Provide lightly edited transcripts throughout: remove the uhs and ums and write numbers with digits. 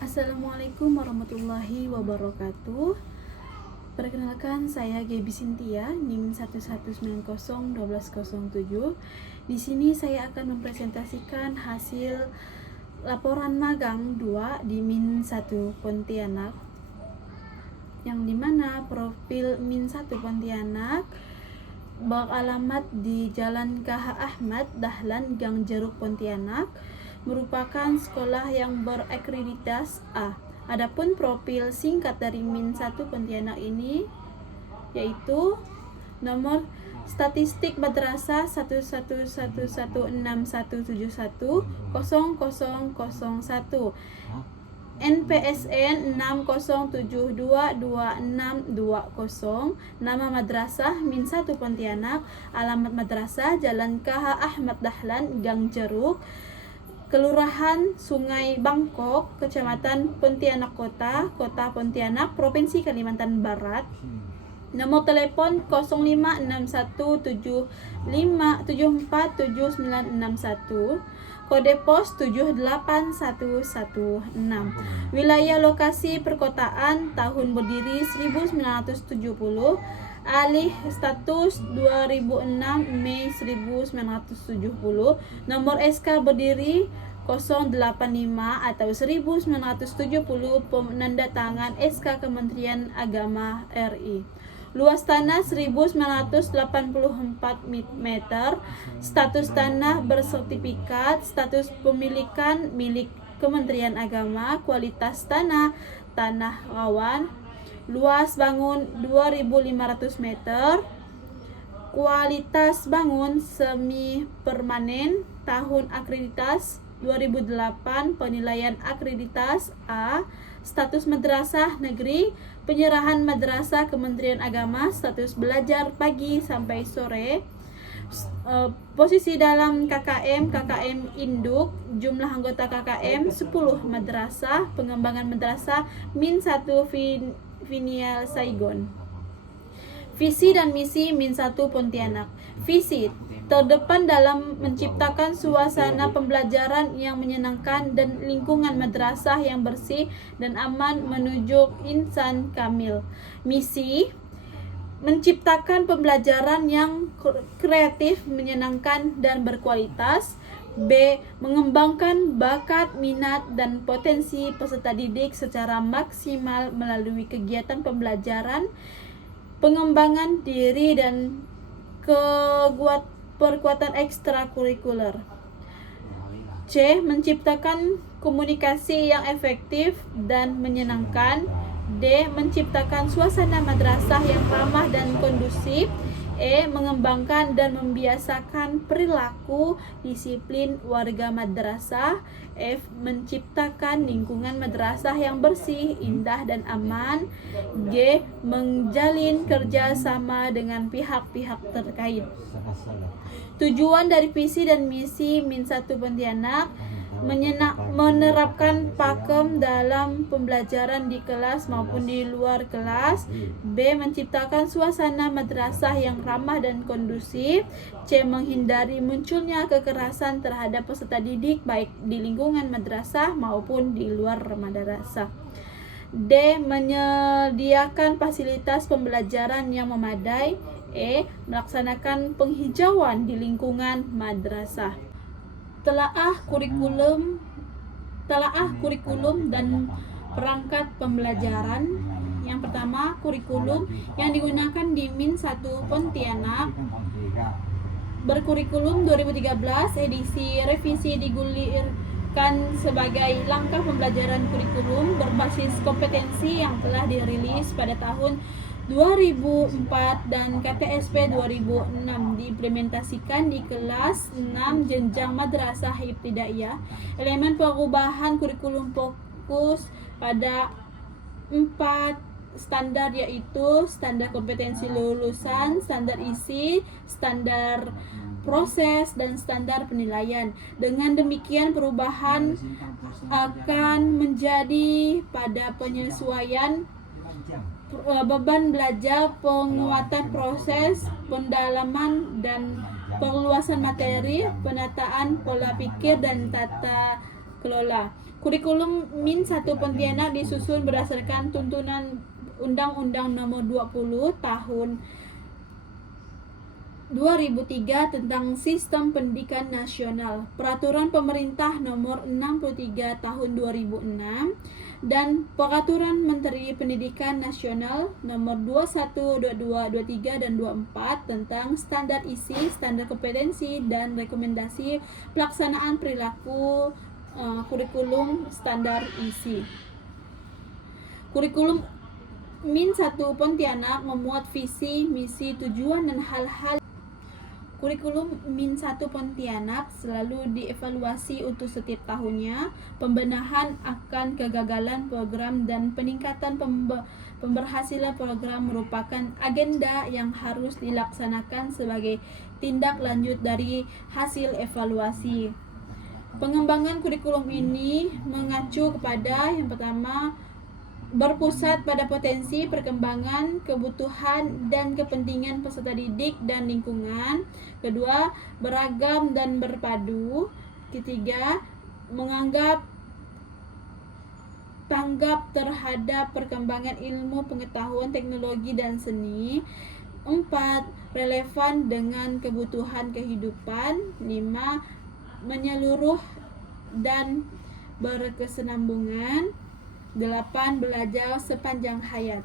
Assalamualaikum warahmatullahi wabarakatuh. Perkenalkan, saya Gaby Cynthia, NIM 11901207. Di sini saya akan mempresentasikan hasil laporan magang 2 di Min 1 Pontianak, yang dimana profil Min 1 Pontianak beralamat di Jalan KH Ahmad Dahlan, Gang Jeruk, Pontianak, merupakan sekolah yang berakreditasi A. Adapun profil singkat dari Min 1 Pontianak ini yaitu nomor statistik madrasah 1116161710001, NPSN 60722620, nama madrasah Min 1 Pontianak, alamat madrasah Jalan KH Ahmad Dahlan, Gang Jeruk, Kelurahan Sungai Bangkok, Kecamatan Pontianak Kota, Kota Pontianak, Provinsi Kalimantan Barat. Nomor telepon 056175747961, kode pos 78116. Wilayah lokasi perkotaan, tahun berdiri 1970, alih status 2006 Mei 1970, nomor SK berdiri 085 atau 1970, penanda tangan SK Kementerian Agama RI. Luas tanah 1984 meter, status tanah bersertifikat, status pemilikan milik Kementerian Agama, kualitas tanah rawan, luas bangun 2500 meter, kualitas bangun semi permanen, tahun akreditas 2008, penilaian akreditas A, status madrasah negeri, penyerahan madrasah Kementerian Agama, status belajar pagi sampai sore, posisi dalam KKM induk, jumlah anggota KKM 10 madrasah, pengembangan madrasah Min 1 Finial Saigon. Visi dan misi Min 1 Pontianak. Visi terdepan dalam menciptakan suasana pembelajaran yang menyenangkan dan lingkungan madrasah yang bersih dan aman menuju insan kamil. Misi menciptakan pembelajaran yang kreatif, menyenangkan dan berkualitas. B. Mengembangkan bakat, minat dan potensi peserta didik secara maksimal melalui kegiatan pembelajaran, pengembangan diri dan perkuatan ekstrakurikuler. C. Menciptakan komunikasi yang efektif dan menyenangkan. D. Menciptakan suasana madrasah yang ramah dan kondusif. E. Mengembangkan dan membiasakan perilaku disiplin warga madrasah. F. Menciptakan lingkungan madrasah yang bersih, indah dan aman. G. Menjalin kerjasama dengan pihak-pihak terkait. Tujuan dari visi dan misi Min 1 Pontianak: menerapkan pakem dalam pembelajaran di kelas maupun di luar kelas. B. Menciptakan suasana madrasah yang ramah dan kondusif. C. Menghindari munculnya kekerasan terhadap peserta didik baik di lingkungan madrasah maupun di luar madrasah. D. Menyediakan fasilitas pembelajaran yang memadai. E. Melaksanakan penghijauan di lingkungan madrasah. Telaah kurikulum dan perangkat pembelajaran. Yang pertama, kurikulum yang digunakan di Min 1 Pontianak berkurikulum 2013 edisi revisi digulirkan sebagai langkah pembelajaran kurikulum berbasis kompetensi yang telah dirilis pada tahun 2004 dan KTSP 2006, diimplementasikan di kelas 6 jenjang madrasah ibtidaiyah. Elemen perubahan kurikulum fokus pada 4 standar, yaitu standar kompetensi lulusan, standar isi, standar proses, dan standar penilaian. Dengan demikian, perubahan akan menjadi pada penyesuaian beban belajar, penguatan proses, pendalaman dan perluasan materi, penataan pola pikir dan tata kelola. Kurikulum Min 1 Pontianak disusun berdasarkan tuntunan Undang-Undang Nomor 20 Tahun 2003 tentang Sistem Pendidikan Nasional, Peraturan Pemerintah Nomor 63 Tahun 2006, dan Peraturan Menteri Pendidikan Nasional Nomor 21, 22, 23, dan 24 tentang standar isi, standar kompetensi, dan rekomendasi pelaksanaan perilaku kurikulum standar isi. Kurikulum Min 1 Pontianak memuat visi, misi, tujuan, dan hal-hal. Kurikulum Min 1 Pontianak selalu dievaluasi untuk setiap tahunnya. Pembenahan akan kegagalan program dan peningkatan pemberhasilan program merupakan agenda yang harus dilaksanakan sebagai tindak lanjut dari hasil evaluasi. Pengembangan kurikulum ini mengacu kepada yang pertama, berpusat pada potensi, perkembangan, kebutuhan, dan kepentingan peserta didik dan lingkungan. Kedua, beragam dan berpadu. Ketiga, tanggap terhadap perkembangan ilmu, pengetahuan, teknologi, dan seni. 4. Relevan dengan kebutuhan kehidupan. 5. Menyeluruh dan berkesinambungan. 8. Belajar sepanjang hayat.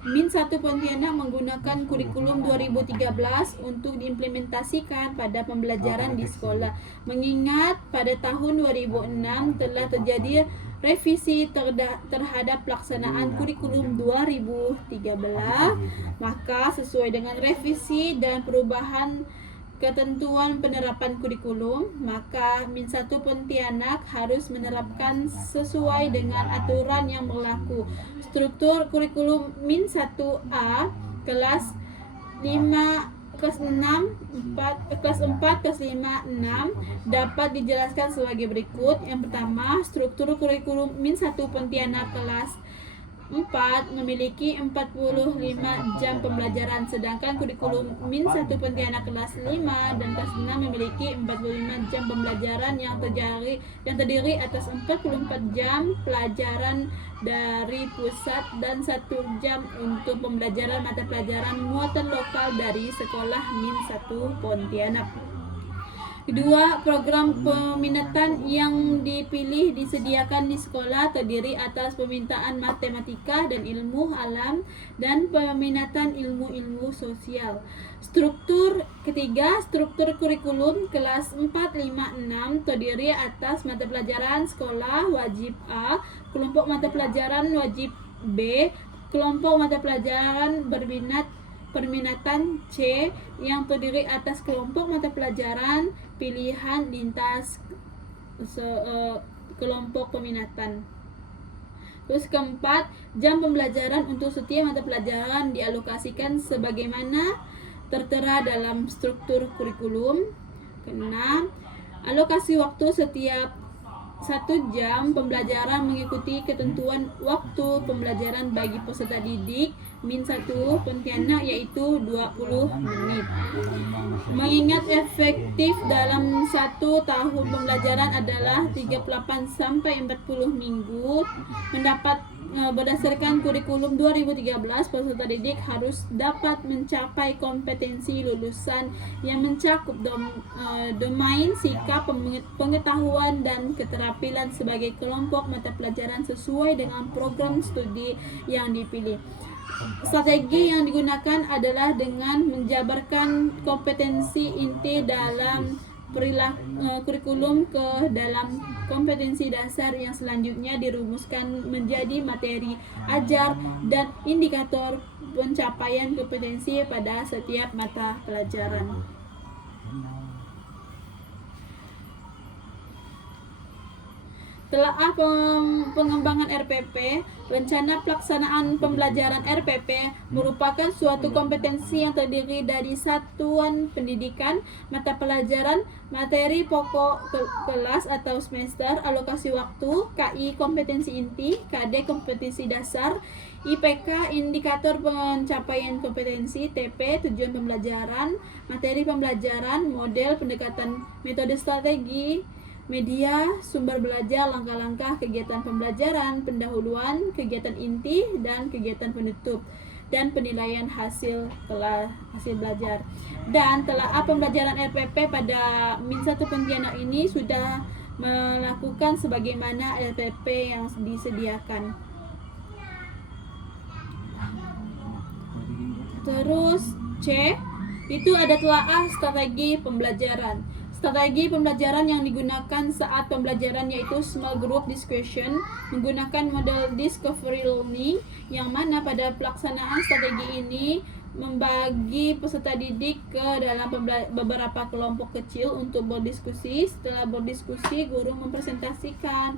Min 1 Pontianak menggunakan kurikulum 2013 untuk diimplementasikan pada pembelajaran di sekolah. Mengingat pada tahun 2006 telah terjadi revisi terhadap pelaksanaan kurikulum 2013, maka sesuai dengan revisi dan perubahan ketentuan penerapan kurikulum, maka Min 1 Pontianak harus menerapkan sesuai dengan aturan yang berlaku. Struktur kurikulum Min 1A kelas 5, kelas 6, kelas 4, kelas 5, 6 dapat dijelaskan sebagai berikut. Yang pertama, struktur kurikulum Min 1 Pontianak kelas 4 memiliki 45 jam pembelajaran, sedangkan kurikulum Min 1 Pontianak kelas 5 dan kelas 6 memiliki 45 jam pembelajaran yang terdiri atas 44 jam pelajaran dari pusat dan 1 jam untuk pembelajaran mata pelajaran muatan lokal dari sekolah Min 1 Pontianak. Kedua, program peminatan yang dipilih disediakan di sekolah terdiri atas peminatan matematika dan ilmu alam dan peminatan ilmu-ilmu sosial. Ketiga, struktur kurikulum kelas 4, 5, 6 terdiri atas mata pelajaran sekolah wajib A, kelompok mata pelajaran wajib B, kelompok mata pelajaran perminatan C yang terdiri atas kelompok mata pelajaran pilihan lintas kelompok peminatan. Terus keempat, jam pembelajaran untuk setiap mata pelajaran dialokasikan sebagaimana tertera dalam struktur kurikulum. Keenam, alokasi waktu setiap 1 jam pembelajaran mengikuti ketentuan waktu pembelajaran bagi peserta didik Min 1 Pontianak yaitu 20 menit. Mengingat efektif dalam 1 tahun pembelajaran adalah 38 sampai 40 minggu, berdasarkan kurikulum 2013, peserta didik harus dapat mencapai kompetensi lulusan yang mencakup domain sikap, pengetahuan, dan keterampilan sebagai kelompok mata pelajaran sesuai dengan program studi yang dipilih. Strategi yang digunakan adalah dengan menjabarkan kompetensi inti dalam kurikulum ke dalam kompetensi dasar yang selanjutnya dirumuskan menjadi materi ajar dan indikator pencapaian kompetensi pada setiap mata pelajaran. Telaah pengembangan RPP, rencana pelaksanaan pembelajaran RPP merupakan suatu kompetensi yang terdiri dari satuan pendidikan, mata pelajaran, materi pokok kelas atau semester, alokasi waktu, KI kompetensi inti, KD kompetensi dasar, IPK indikator pencapaian kompetensi, TP tujuan pembelajaran, materi pembelajaran, model pendekatan metode strategi, media, sumber belajar, langkah-langkah kegiatan pembelajaran, pendahuluan, kegiatan inti, dan kegiatan penutup, dan penilaian hasil belajar. Dan telaah pembelajaran RPP pada Min 1 Pontianak ini sudah melakukan sebagaimana RPP yang disediakan. Terus C, itu ada telaah strategi pembelajaran. Strategi pembelajaran yang digunakan saat pembelajaran yaitu small group discussion, menggunakan model discovery learning, yang mana pada pelaksanaan strategi ini membagi peserta didik ke dalam beberapa kelompok kecil untuk berdiskusi. Setelah berdiskusi, guru memperhasilkan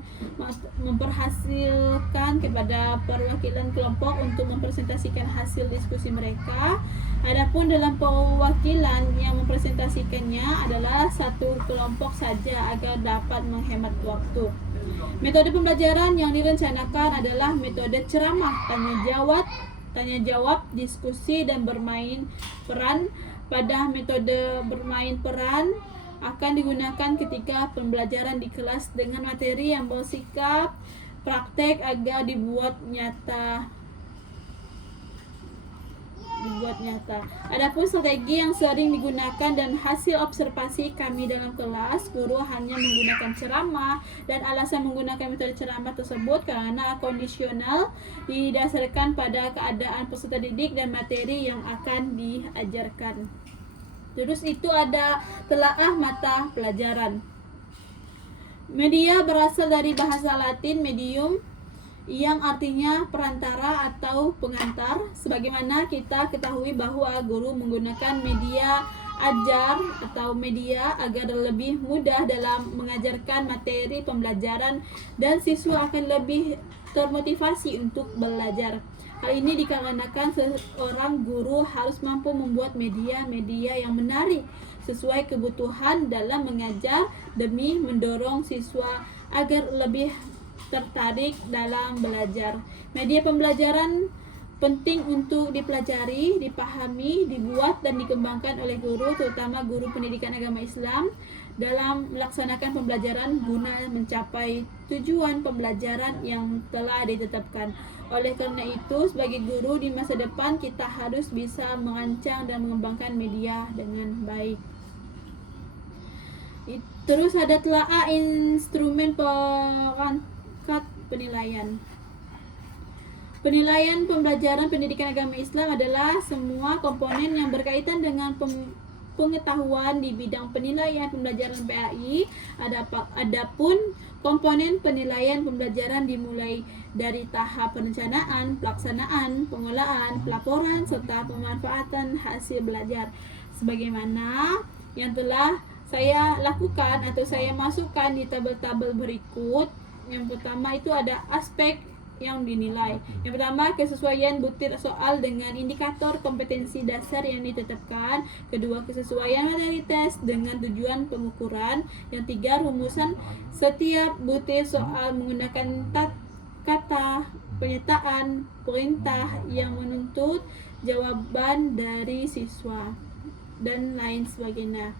kepada perwakilan kelompok untuk mempresentasikan hasil diskusi mereka. Adapun dalam perwakilan yang mempresentasikannya adalah satu kelompok saja agar dapat menghemat waktu. Metode pembelajaran yang direncanakan adalah metode ceramah, tanya jawab, diskusi, dan bermain peran. Pada metode bermain peran akan digunakan ketika pembelajaran di kelas dengan materi yang bersikap praktek agar dibuat nyata. Adapun strategi yang sering digunakan dan hasil observasi kami dalam kelas, guru hanya menggunakan ceramah, dan alasan menggunakan metode ceramah tersebut karena kondisional didasarkan pada keadaan peserta didik dan materi yang akan diajarkan. Terus itu ada telaah mata pelajaran. Media berasal dari bahasa Latin medium, yang artinya perantara atau pengantar. Sebagaimana kita ketahui bahwa guru menggunakan media ajar atau media agar lebih mudah dalam mengajarkan materi pembelajaran dan siswa akan lebih termotivasi untuk belajar. Hal ini dikarenakan seorang guru harus mampu membuat media-media yang menarik sesuai kebutuhan dalam mengajar demi mendorong siswa agar lebih tertarik dalam belajar. Media pembelajaran penting untuk dipelajari, dipahami, dibuat, dan dikembangkan oleh guru, terutama guru pendidikan agama Islam, dalam melaksanakan pembelajaran guna mencapai tujuan pembelajaran yang telah ditetapkan. Oleh karena itu, sebagai guru di masa depan, kita harus bisa merancang dan mengembangkan media dengan baik. Terus ada telaah instrumen perangkat penilaian. Penilaian pembelajaran pendidikan agama Islam adalah semua komponen yang berkaitan dengan pengetahuan di bidang penilaian pembelajaran PAI. Adapun komponen penilaian pembelajaran dimulai dari tahap perencanaan, pelaksanaan, pengolahan, pelaporan, serta pemanfaatan hasil belajar. Sebagaimana yang telah saya lakukan atau saya masukkan di tabel-tabel berikut. Yang pertama itu ada aspek yang dinilai. Yang pertama, kesesuaian butir soal dengan indikator kompetensi dasar yang ditetapkan. Kedua, kesesuaian materi tes dengan tujuan pengukuran. Yang tiga, rumusan setiap butir soal menggunakan kata pernyataan perintah yang menuntut jawaban dari siswa dan lain sebagainya.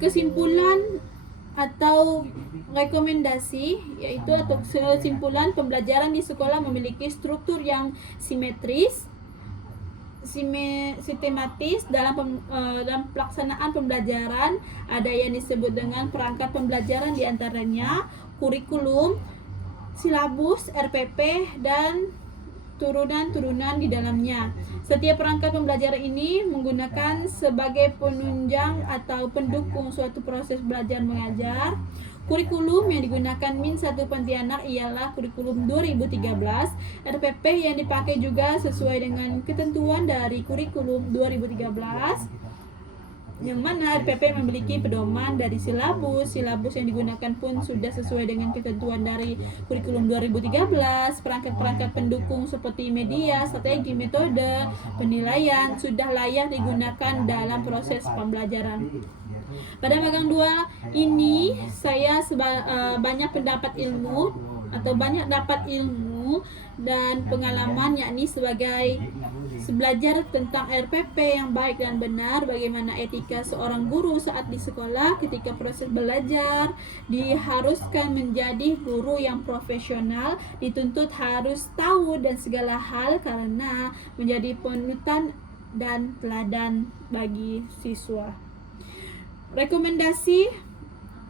Kesimpulan atau rekomendasi, yaitu atau kesimpulan pembelajaran di sekolah memiliki struktur yang sistematis dalam pelaksanaan pembelajaran. Ada yang disebut dengan perangkat pembelajaran, diantaranya kurikulum, silabus, RPP, dan turunan-turunan di dalamnya. Setiap perangkat pembelajaran ini menggunakan sebagai penunjang atau pendukung suatu proses belajar mengajar. Kurikulum yang digunakan Min 1 Pontianak ialah kurikulum 2013. RPP yang dipakai juga sesuai dengan ketentuan dari kurikulum 2013. yang mana RPP memiliki pedoman dari silabus yang digunakan pun sudah sesuai dengan ketentuan dari kurikulum 2013. Perangkat-perangkat pendukung seperti media, strategi, metode, penilaian sudah layak digunakan dalam proses pembelajaran. Pada magang 2 ini saya banyak dapat ilmu dan pengalaman, yakni sebagai belajar tentang RPP yang baik dan benar, bagaimana etika seorang guru saat di sekolah ketika proses belajar, diharuskan menjadi guru yang profesional, dituntut harus tahu dan segala hal karena menjadi panutan dan teladan bagi siswa. Rekomendasi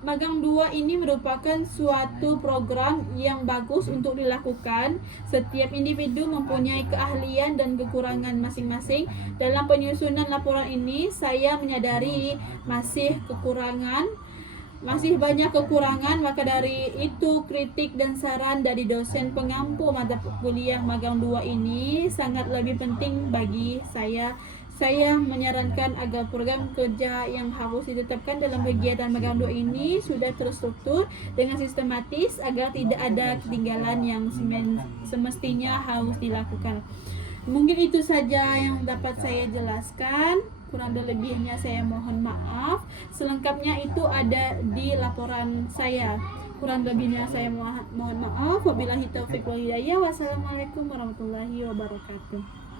magang 2 ini merupakan suatu program yang bagus untuk dilakukan. Setiap individu mempunyai keahlian dan kekurangan masing-masing. Dalam penyusunan laporan ini, saya menyadari masih banyak kekurangan, maka dari itu kritik dan saran dari dosen pengampu mata kuliah magang 2 ini sangat lebih penting bagi saya. Saya menyarankan agar program kerja yang harus ditetapkan dalam kegiatan magang 2 ini sudah terstruktur dengan sistematis agar tidak ada ketinggalan yang semestinya harus dilakukan. Mungkin itu saja yang dapat saya jelaskan. Kurang dan lebihnya saya mohon maaf. Selengkapnya itu ada di laporan saya. Kurang lebihnya saya mohon maaf. Wabillahi taufiq wal hidayah. Wassalamualaikum warahmatullahi wabarakatuh.